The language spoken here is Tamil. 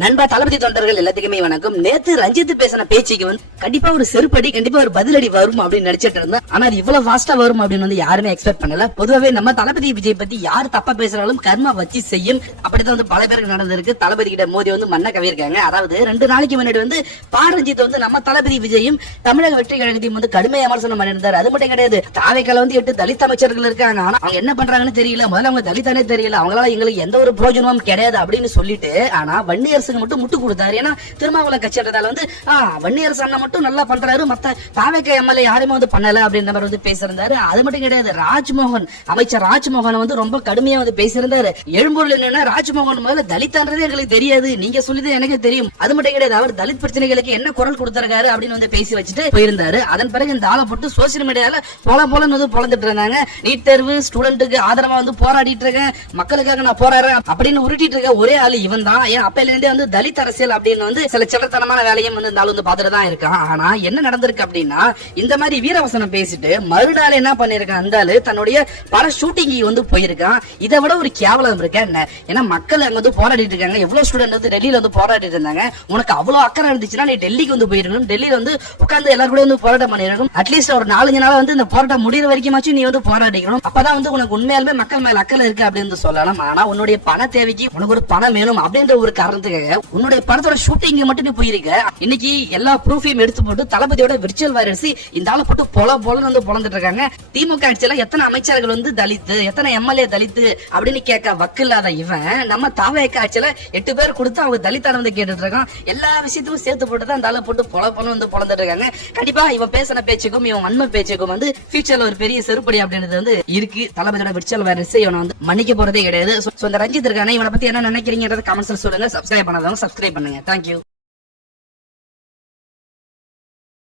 நண்பா தளபதி தொண்டர்கள் எல்லாத்துக்குமே வணக்கம். நேத்து ரஞ்சித் பேசின பேச்சுக்கு கண்டிப்பா ஒரு செருப்படி, கண்டிப்பா ஒரு பதிலடி வரும் அப்படின்னு நினைச்சிட்டு இருந்தேன். ஆனா அது இவ்வளவு ஃபாஸ்டா வரும் அப்படின்னு யாருமே எக்ஸ்பெக்ட் பண்ணல. பொதுவாவே நம்ம தளபதி விஜய் பத்தி யார் தப்பா பேசுறாலும் கர்மா வச்சு செய்யும். அப்படித்தான் பல பேருக்கு நடந்திருக்கு. தளபதி கிட்ட மோதி மண்ண கவியிருக்காங்க. அதாவது 2 நாளைக்கு முன்னாடி ரஞ்சித் நம்ம தளபதி விஜயும் தமிழக வெற்றி கழகத்தையும் கடுமையா விமர்சனம் பண்ணியிருந்தாரு. அது மட்டும் கிடையாது, தாவேக்கால 8 தலித் அமைச்சர்கள் இருக்காங்க. ஆனா அவங்க என்ன பண்றாங்கன்னு தெரியல. முதல்ல அவங்க தலித்தானே தெரியல. அவங்களால எங்களுக்கு எந்த ஒரு பிரயோஜனமும் கிடையாது அப்படின்னு சொல்லிட்டு, ஆனா வன்னியரசுக்கு மட்டும் முட்டு கொடுத்தாரு. ஏன்னா திருமாவளவன் கட்சின்றதால வன்னியரசு அண்ணன் மட்டும் நல்லா பண்றாரு, மத்த தாவேக்கா எம்எல்ஏ யாருமே பண்ணல அப்படின்ற மாதிரி பேசியிருந்தாரு. அது மட்டும் கிடையாது, ராஜ்மோகன் அமைச்சர் ராஜ்மோகன் ரொம்ப கடுமையா பேசியிருந்தாரு. எழும்பூர்ல என்னன்னா, ராஜ்மோகன் முதல்ல தலித்தான்றதே எங்களுக்கு தெரியாது, நீங்க சொல்லிதான் எனக்கு தெரியும். அது மட்டும் கிடையாது, அவர் தலித் பிரச்சனைகளுக்கு என்ன குரல் கொடுத்திருக்காரு அப்படின்னு பேசி வச்சுட்டு போயிருந்தாரு. அதன் பிறகு இந்த ஆளை போட்டு சோசியல் மீடியால போலன்னு பொழந்துட்டு இருந்தாங்க. நீட் தேர்வு ஸ்டூடெண்ட்டுக்கு ஆதரவா போராடிட்டு இருக்கேன், மக்களுக்காக நான் போராடுறேன் அப்படின்னு உருட்டிட்டு இருக்க ஒரே ஆளு இவன் தான். ஏன் அப்பையில இருந்தே தலித் அரசியல் அப்படின்னு சில சில்லத்தனமான வேலையும் பார்த்துட்டு தான் இருக்கான். ஆனா என்ன நடந்திருக்கு அப்படின்னா, இந்த மாதிரி வீரவசனம் பேசிட்டு மறுநாள் என்ன பண்ணிருக்கான், அந்த ஆளு தன்னுடைய பல ஷூட்டிங் போயிருக்கான். இதை விட ஒரு கேவலம் இருக்க என்ன? ஏன்னா மக்கள் அங்க போராடிட்டு இருக்காங்க. எவ்வளவு ஸ்டூடெண்ட் டெல்லியில போராடிட்டு இருந்தாங்க. உனக்கு அவ்வளவு அக்கறை இருந்துச்சுன்னா நீ டெல்லிக்கு போயிருக்கணும். டெல்லியில உட்கார்ந்து எல்லாரும் கூட போராட்டம் பண்ணிருக்கணும். அட்லீஸ்ட் ஒரு 4-5 நாளா இந்த போராட்டம் முடிகிற வரைக்குமாச்சும் நீ போராடிக்கணும். அப்பதான் உனக்கு உண்மையாலுமே மக்கள் மேல அக்கறை இருக்கு அப்படின்னு சொல்லலாம். ஆனா உன்னுடைய பண தேவைக்கு உனக்கு ஒரு பணம் வேணும் அப்படின்ற ஒரு காரணத்துக்காக உன்னுடைய படத்தோட ஷூட்டிங் மட்டும் நீ போயிருக்க. இன்னைக்கு எல்லா ப்ரூஃபையும் எடுத்து போட்டு தளபதியோட விர்ச்சுவல் வைரஸ் இந்த ஆளை போட்டு போலன்னு பொழந்துட்டு இருக்காங்க. திமுக ஆட்சியில எத்தனை அமைச்சர்கள் தலித்து, எத்தனை எம்எல்ஏ தலித்து அப்படின்னு கேட்க வக்கில்லாத இவன் நம்ம தாவேக்கா ஆட்சியில 8 பேர் கொடுத்து அவங்க தலித்தான கேட்டுட்டு இருக்கான். எல்லா விஷயத்தையும் சேர்த்து போட்டுதான் இந்த ஆளை போட்டு பொலன்னு பொழந்துட்டு இருக்காங்க. கண்டிப்பா இவன் பேசின பேச்சுக்கும் இவன் வன்மை பேச்சுக்கும் ஃபியூச்சர்ல ஒரு பெரிய செருப்படி அப்படின்றது இருக்கு. தளபதியோட விர்ச்சுவல் வைரஸ் இவனை மன்னிக்க போறதே கிடையாது. இந்த ரஞ்சித் இருக்கானே, இவனை பத்தி என்ன நினைக்கிறீங்கன்றத கமெண்ட்ஸ்ல சொல்லுங்க. சப்ஸ்கிரைப் பண்ணாதவங்க சப்ஸ்கிரைப் பண்ணுங்க. தேங்க்யூ.